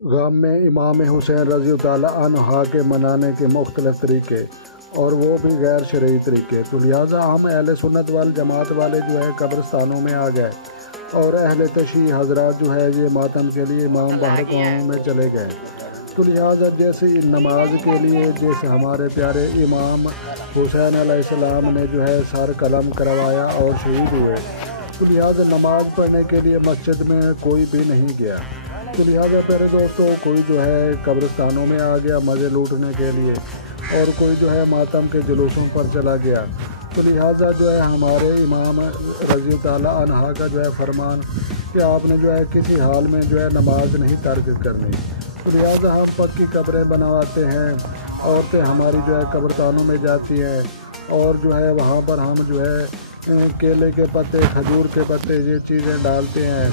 गम में इमाम हुसैन रज़ी अल्लाह अन्हा के मनाने के मुख्तलिफ़ तरीके और वो भी गैर शरई तरीके। तो लिहाजा हम अहले सुन्नत वाल जमात वाले जो है कब्रिस्तानों में आ गए और अहले तशी हजरात जो है ये मातम के लिए इमाम बाहर गाँव में चले गए। तो लिहाजा जैसे नमाज के लिए जैसे हमारे प्यारे इमाम हुसैन अलैहिस्सलाम ने जो है सर कलम करवाया और शहीद हुए, तो लिहाजा नमाज पढ़ने के लिए मस्जिद में कोई भी नहीं गया। तो लिहाजा प्यारे दोस्तों कोई जो है कब्रिस्तानों में आ गया मज़े लूटने के लिए और कोई जो है मातम के जुलूसों पर चला गया। तो लिहाजा जो है हमारे इमाम रज़ी अल्लाह अन्हा का जो है फरमान कि आपने जो है किसी हाल में जो है नमाज नहीं तर्क करनी। तो लिहाजा हम पक्की कब्रें बनवाते हैं, औरतें हमारी जो है कब्रस्तानों में जाती हैं और जो है वहाँ पर हम जो है केले के पत्ते खजूर के पत्ते ये चीज़ें डालते हैं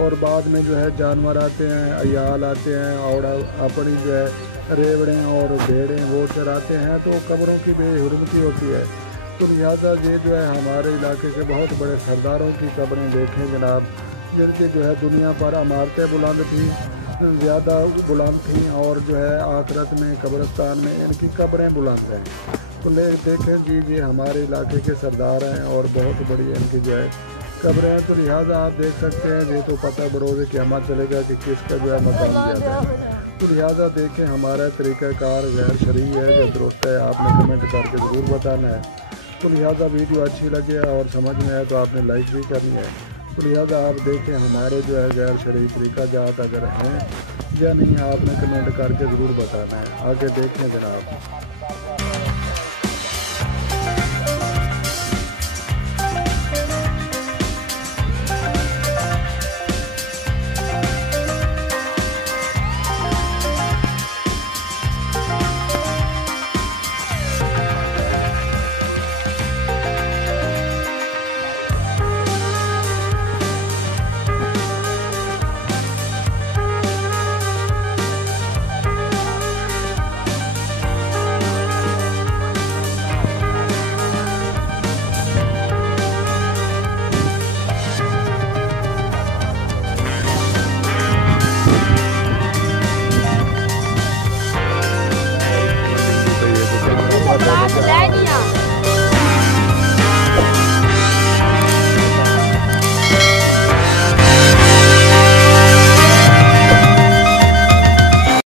और बाद में जो है जानवर आते हैं, अयाल आते हैं और अपनी जो है रेवड़ें और भेड़ें वो चराते हैं, तो कब्रों की बेहुरमती होती है। तो लिहाजा ये जो है हमारे इलाके के बहुत बड़े सरदारों की कब्रें देखें जनाब, जिनकी जो है दुनिया पर इमारतें बुलंद थी, ज़्यादा बुलंद थी और जो है आखिरत में कब्रिस्तान में इनकी कब्रें बुलंद हैं। तो ले देखें जी ये हमारे इलाके के सरदार हैं और बहुत बड़ी इनकी जो है कब्रें हैं। तो लिहाजा आप देख सकते हैं ये तो पता बरोज़ क़यामत चलेगा कि किसका जो है मकाम ज़्यादा है। तो लिहाजा देखें हमारा तरीक़ाकार गैर शरई है या दुरुस्त है, आपने कमेंट करके ज़रूर बताना है। तो लिहाजा वीडियो अच्छी लगे और समझ में आए तो आपने लाइक भी करनी है। तो लिहाजा आप देखें हमारे जो है गैर शरई तरीका जात अगर हैं या नहीं, आपने कमेंट करके ज़रूर बताना है। आगे देखें जनाब। Daniel.